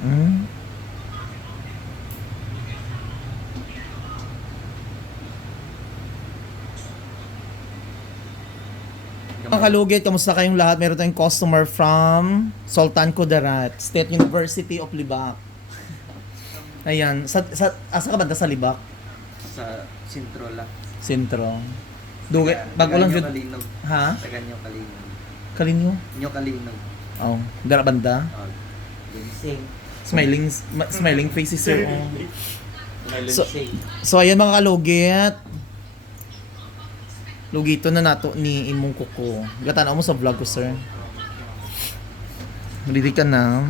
Hmm. Mga kalugit, kamusta kayong lahat? Meron tayong customer from Sultan Kudarat, State University of Libak. Ayan, asa ka banda sa Libak? Sa sentro lang. Sentro. Dugay, bago lang jud. Kalinog. Ha? Taga nyo Kalinog. Kalinyo? Nyo Kalinog. Oh, dara banda. Ginseng. Smiling face si sir. Oh. So, Ginseng. so ayan mga kalugit. Lugito na nato ni imong kuko. Gatanaw mo sa vlog ko, sir. Ready ka na?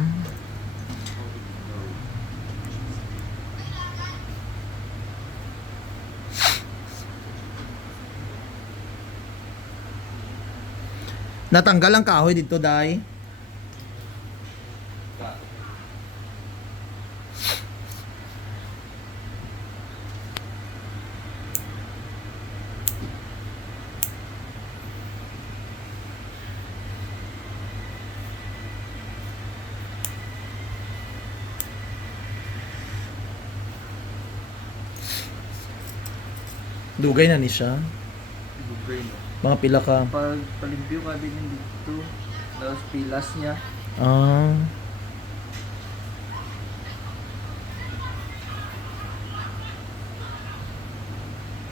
Natanggal ang kahoy dito, Day. Dugay na ni siya. Dugay no. Mga pila ka. Pag palimpyo ka din dito. Tapos pilas niya. Ah.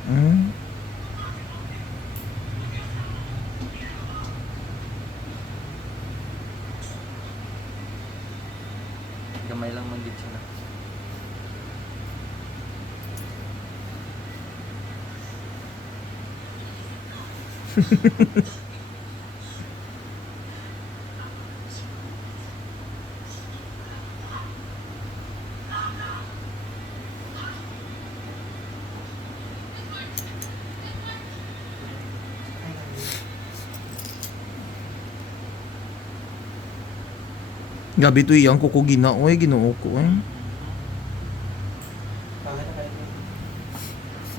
Hmm. Gamay lang man dito na. Gabi to iyang kuko ginaoy, ginoo ko eh.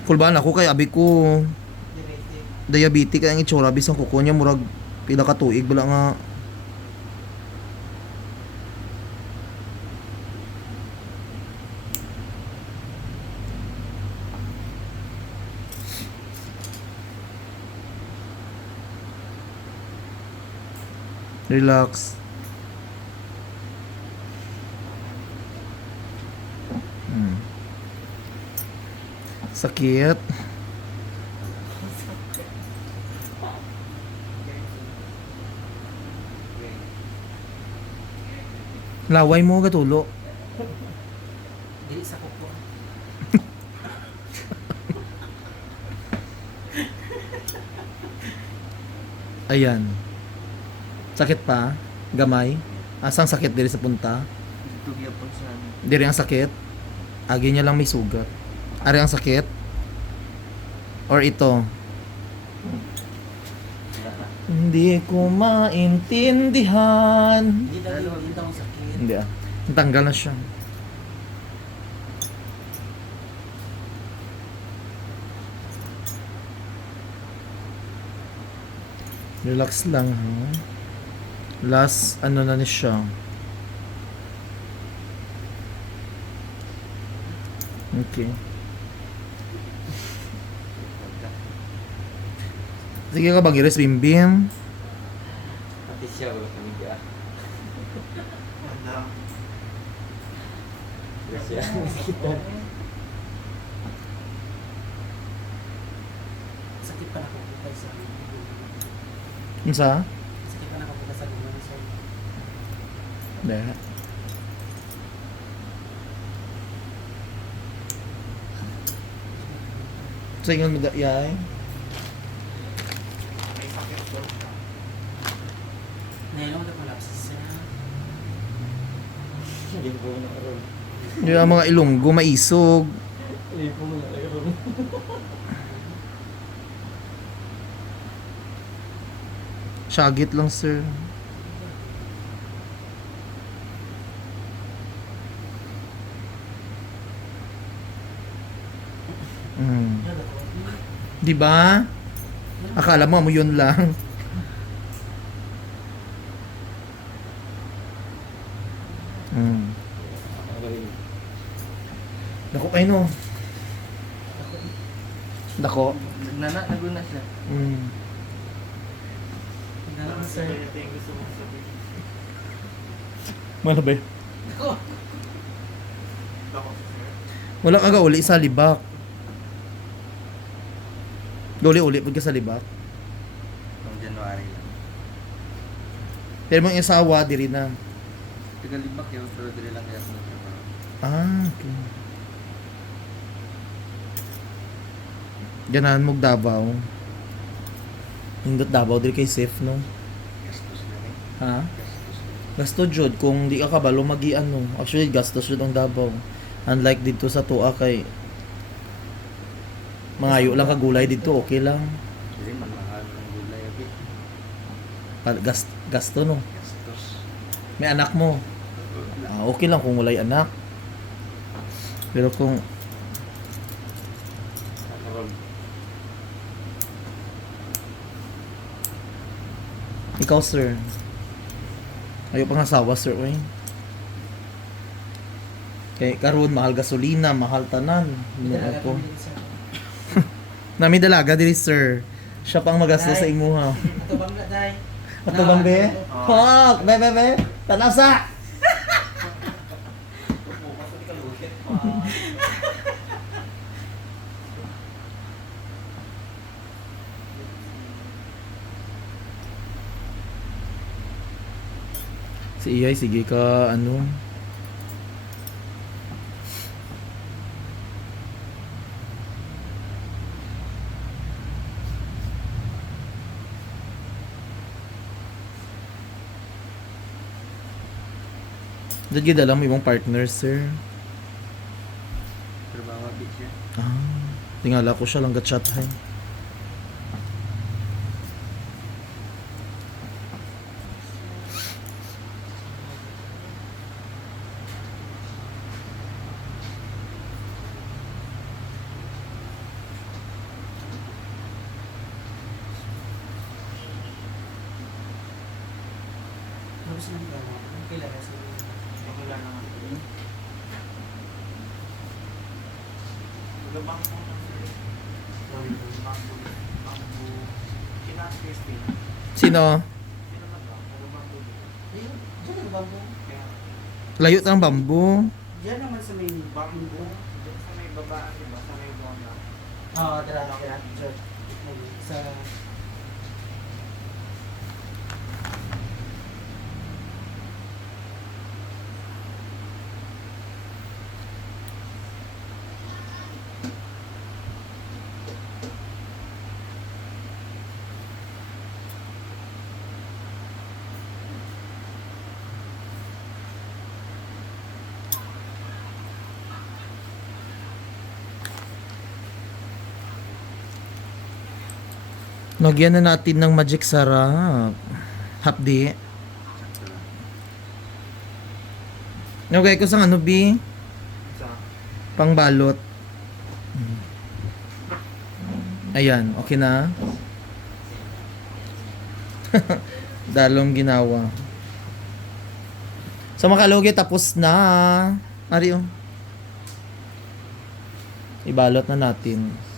Full ba na ako kay abi ko diabetic ang itsura bisang kuko niya murag pila ka tuig bala nga. Relax. Sakit. Laway mo gatulo. Dili sa kuko. Ayan. Sakit pa? Gamay? Asang sakit diri sa punta? Dito gyapon sa ano. Diri ang sakit? Agi niya lang may sugat. Ari ang sakit? Or ito? Hindi ko maintindihan. Hindi daw sakit. Hindi ah. Tanggal na siya. Relax lang ha. Last ano na ni siya. Okay. Sige ka bang iris bim bim? Pati siya wala kami dia. Siya. Sakit pa nakapukay sa. Unsa? Sakit pa nakapukay sa gumawa sa. Hindi. Sige mo da yay. Ngayon na pala sa. Hindi ko na karon. Yung mga ilonggo maisog. Hindi ko na karon. Syagit lang sir. Di ba? Akala mo yun lang. Dako kayo no. Dako. Naguna siya. Mm. Salamat, sir. Mana ba? Wala ka ga uli sa libak. Uli pud ka sa libak. Noong January lang. Pero mong isawa diri na. Tagalibak yun, pero dili lang kaya ako nagtrabaho. Ah, okay. Ganahan mo Davao. Hindot Davao diri kay safe no. Gastos lang eh. Ha? Gastos lang. Gasto jud kung di ka kabalo magi ano. Actually gastos jud ang Davao. Unlike dito sa Tua kay mangayo lang kagulay dito, okay lang. Kasi man mahal ng gulay abi. Gasto no. Gastos. May anak mo. Ah, okay lang kung walay anak. Pero kung Nakaroon. ikaw sir, ayaw pang asawa sir, oy. Kay karon mahal gasolina, mahal tanan. Ano ako? Nami dalaga diri sir. Siya pang magastos sa imuha. Ato bang na, day? Ato bang be? Fuck, be. Tanaw sa. Si Iyay, sige ka, ano. Dad gid alam mo imong partner, sir. Trabaho abi siya. Ah, tingala ko siya lang gat-chat hay. Tapos nang kilala sa Wala naman. Sino? ayun, dyan ang bambo. Layo tang bamboo. Diyan naman sa may bambo. Sa may babaan, di ba? Sa may bona. Oo, tira. Diyan. Sa... Nagyan na natin ng magic sarap. Hapdi. Okay, ko sa ano, B? Pangbalot. Ayan, okay na. Dalong ginawa. Sa makalugi, tapos na. Ari, oh. Ibalot na natin.